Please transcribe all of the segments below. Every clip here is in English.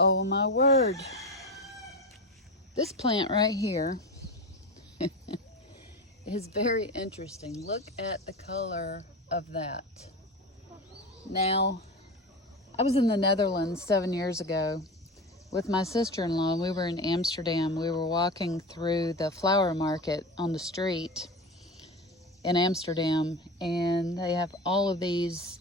Oh my word. This plant right here is very interesting. Look at the color of that. Now, I was in the Netherlands 7 years ago with my sister-in-law. We were in Amsterdam. We were walking through the flower market on the street in Amsterdam, and they have all of these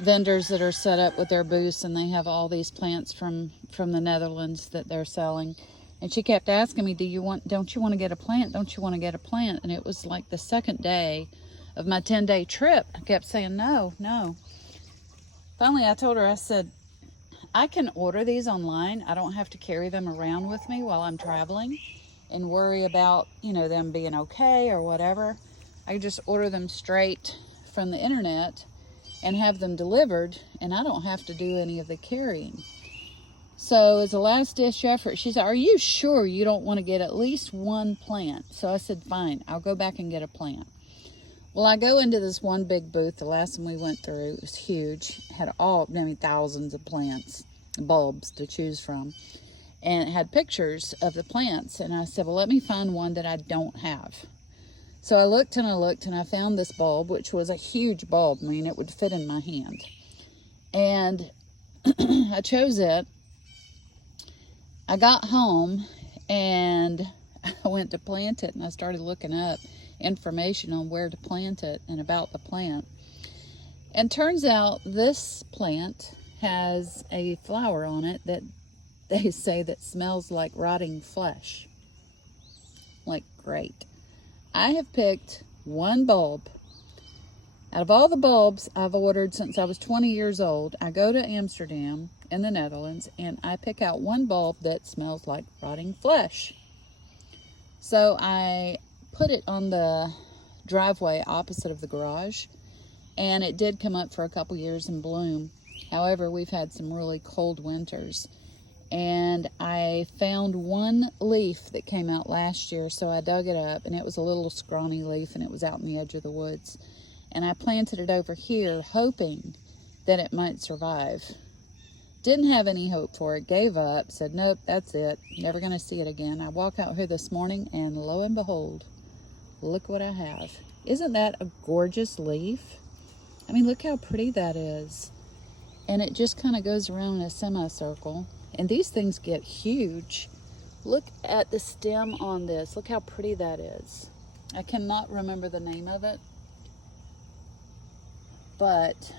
vendors that are set up with their booths, and they have all these plants from the Netherlands that they're selling. And she kept asking me, don't you want to get a plant? Don't you want to get a plant? And it was like the second day of my 10-day trip. I kept saying no. Finally, I told her, I said, I can order these online. I don't have to carry them around with me while I'm traveling and worry about, them being okay or whatever. I just order them straight from the internet and have them delivered, and I don't have to do any of the carrying. So as a last ditch effort, she said, are you sure you don't want to get at least one plant? So I said, fine, I'll go back and get a plant. Well, I go into this one big booth. The last one we went through, it was huge. It had thousands of plants, bulbs to choose from. And it had pictures of the plants. And I said, well, let me find one that I don't have. So I looked and I found this bulb, which was a huge bulb. I mean, it would fit in my hand. And I chose it. I got home and I went to plant it, and I started looking up information on where to plant it and about the plant. And turns out this plant has a flower on it that they say that smells like rotting flesh. Like, great. I have picked one bulb. Out of all the bulbs I've ordered since I was 20 years old, I go to Amsterdam in the Netherlands and I pick out one bulb that smells like rotting flesh. So I put it on the driveway opposite of the garage, and it did come up for a couple years and bloom. However, we've had some really cold winters, and I found one leaf that came out last year, so I dug it up, and it was a little scrawny leaf, and it was out in the edge of the woods. And I planted it over here, hoping that it might survive. Didn't have any hope for it, gave up, said, nope, that's it, never gonna see it again. I walk out here this morning, and lo and behold, look what I have. Isn't that a gorgeous leaf? I mean, look how pretty that is. And it just kind of goes around in a semicircle. And these things get huge. Look at the stem on this. Look how pretty that is. I cannot remember the name of it. But,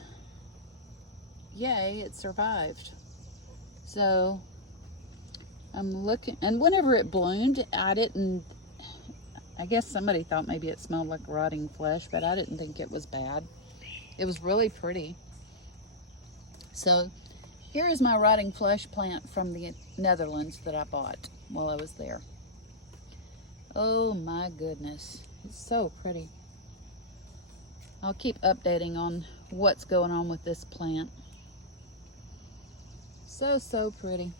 yay, it survived. So, I'm looking. And whenever it bloomed, I guess somebody thought maybe it smelled like rotting flesh, but I didn't think it was bad. It was really pretty. So here is my rotting flesh plant from the Netherlands that I bought while I was there. Oh my goodness, it's so pretty. I'll keep updating on what's going on with this plant. So pretty.